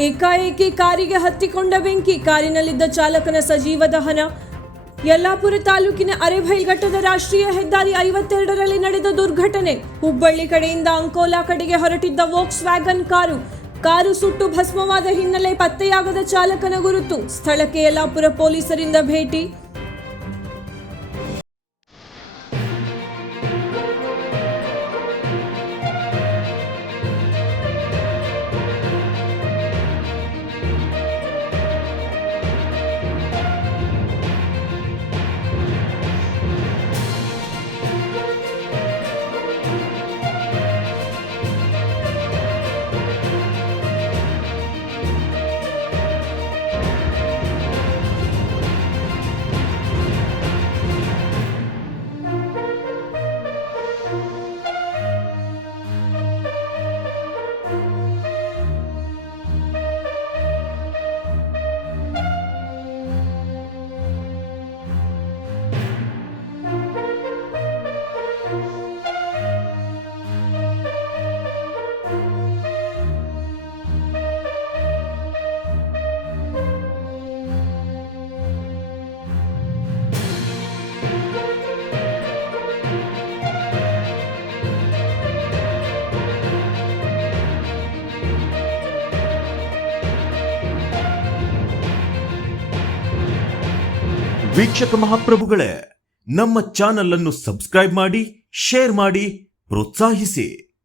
ಏಕಾಏಕಿ ಕಾರಿಗೆ ಹತ್ತಿಕೊಂಡ ಬೆಂಕಿ, ಕಾರಿನಲ್ಲಿದ್ದ ಚಾಲಕನ ಸಜೀವ ದಹನ. ಯಲ್ಲಾಪುರ ತಾಲೂಕಿನ ಅರೆಬೈಲ್ಘಟ್ಟದ ರಾಷ್ಟ್ರೀಯ ಹೆದ್ದಾರಿ 52ರಲ್ಲಿ ನಡೆದ ದುರ್ಘಟನೆ. ಹುಬ್ಬಳ್ಳಿ ಕಡೆಯಿಂದ ಅಂಕೋಲಾ ಕಡೆಗೆ ಹೊರಟಿದ್ದ ವೋಕ್ಸ್ ವ್ಯಾಗನ್ ಕಾರು ಸುಟ್ಟು ಭಸ್ಮವಾದ ಹಿನ್ನೆಲೆ ಪತ್ತೆಯಾಗದ ಚಾಲಕನ ಗುರುತು. ಸ್ಥಳಕ್ಕೆ ಯಲ್ಲಾಪುರ ಪೊಲೀಸರಿಂದ ಭೇಟಿ. ವೀಕ್ಷಕ ಮಹಾಪ್ರಭುಗಳೇ, ನಮ್ಮ ಚಾನೆಲ್ ಅನ್ನು ಸಬ್ಸ್ಕ್ರೈಬ್ ಮಾಡಿ, ಶೇರ್ ಮಾಡಿ, ಪ್ರೋತ್ಸಾಹಿಸಿ.